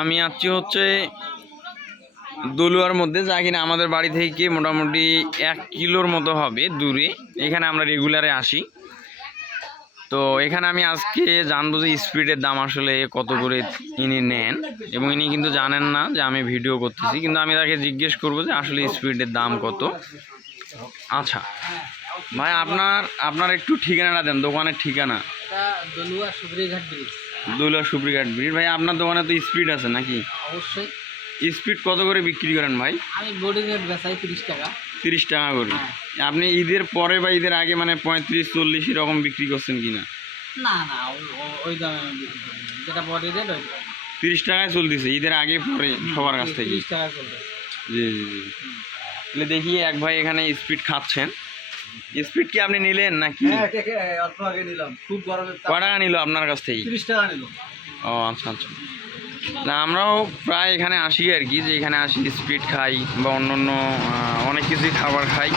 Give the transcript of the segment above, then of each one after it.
আমি আছি হচ্ছে দলুয়ার মধ্যে, যা কিনা আমাদের বাড়ি থেকে মোটামুটি এক কিলোর মতো হবে দূরে। এখানে আমরা রেগুলারে আসি। তো এখানে আমি আজকে জানব যে স্পিডের দাম আসলে কত করে ইনি নেন। এবং ইনি কিন্তু জানেন না যে আমি ভিডিও করতেছি। কিন্তু আমি তাকে জিজ্ঞেস করব যে আসলে স্পিডের দাম কত। আচ্ছা ভাই আপনার আপনার একটু ঠিকানাটা দেন, দোকানের ঠিকানা। দলুয়া ব্রিজ দৌলা সুপ্রিঘাট ব্রিজ ভাই আপনার দোকানে তো স্পিড আছে নাকি? অবশ্যই। স্পিড কত করে বিক্রি করেন ভাই? আমি বডি রেট বেচাই তিরিশ টাকা। তিরিশ টাকা করে। হ্যাঁ। আপনি ঈদের পরে বা ঈদের আগে মানে পঁয়ত্রিশ চল্লিশ এরকম বিক্রি করছেন কিনা? না না ওই দামে। যেটা বডি রেট ওই তিরিশ টাকায় চলতেছে ঈদের আগে পরে সবার কাছ থেকে। তিরিশ টাকা চলবে জি জি। জি তাহলে দেখি এক ভাই এখানে স্পিড খাচ্ছেন। স্পিড কি আপনি নিলেন নাকি? হ্যাঁ, অল্প আগে নিলাম। খুব গরমে কয় টাকা নিল আপনার কাছ থেকে? তিরিশ টাকা নিল। ও আচ্ছা আচ্ছা। না আমরাও প্রায় এখানে আসি আর কি যে এখানে আসি স্পিড খাই বা অন্য অন্য অনেক কিছুই খাবার খাই।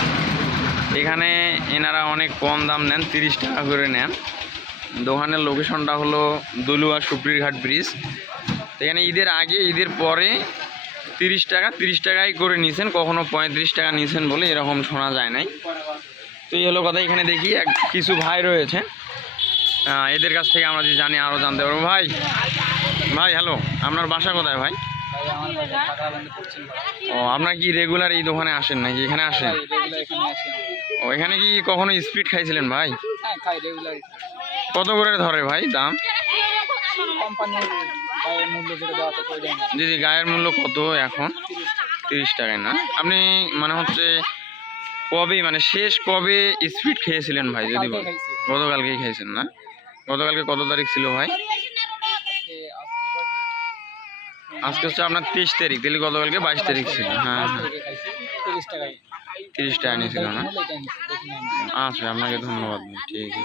এখানে এনারা অনেক কম দাম নেন তিরিশ টাকা করে নেন। দোকানের লোকেশনটা হলো দলুয়া সুপ্রিরঘাট ব্রিজ। এখানে ঈদের আগে ঈদের পরে তিরিশ টাকা তিরিশ টাকাই করে নিয়েছেন কখনো পঁয়ত্রিশ টাকা নিয়েছেন বলে এরকম শোনা যায় নাই। তো এই হলো কথা, এখানে দেখি এক কিছু ভাই রয়েছে। এদের কাছ থেকে আমরা যে জানি আরও জানতে পারব। ভাই ভাই হ্যালো আপনার বাসা কোথায় ভাই। ও, আপনার কি রেগুলার এই দোকানে আসেন নাকি? এখানে আসেন। ও, এখানে কি কখনো স্পিড খাইছিলেন ভাই? কত করে ধরে ভাই দাম? জি, গায়ের মূল্য কত এখন? তিরিশ টাকায় না? আপনি মানে হচ্ছে কবে মানে শেষ কবে স্পিড খেয়েছিলেন ভাই যদি বল? বলেন গতকালকেই খাইছেন না? গতকালকে কত তারিখ ছিল ভাই? আজকে হচ্ছে আপনার তেইশ তারিখ তাহলে গতকালকে বাইশ তারিখ ছিল হ্যাঁ। তিরিশ টাকা নিয়েছিল না। আচ্ছা আপনাকে ধন্যবাদ ঠিক আছে।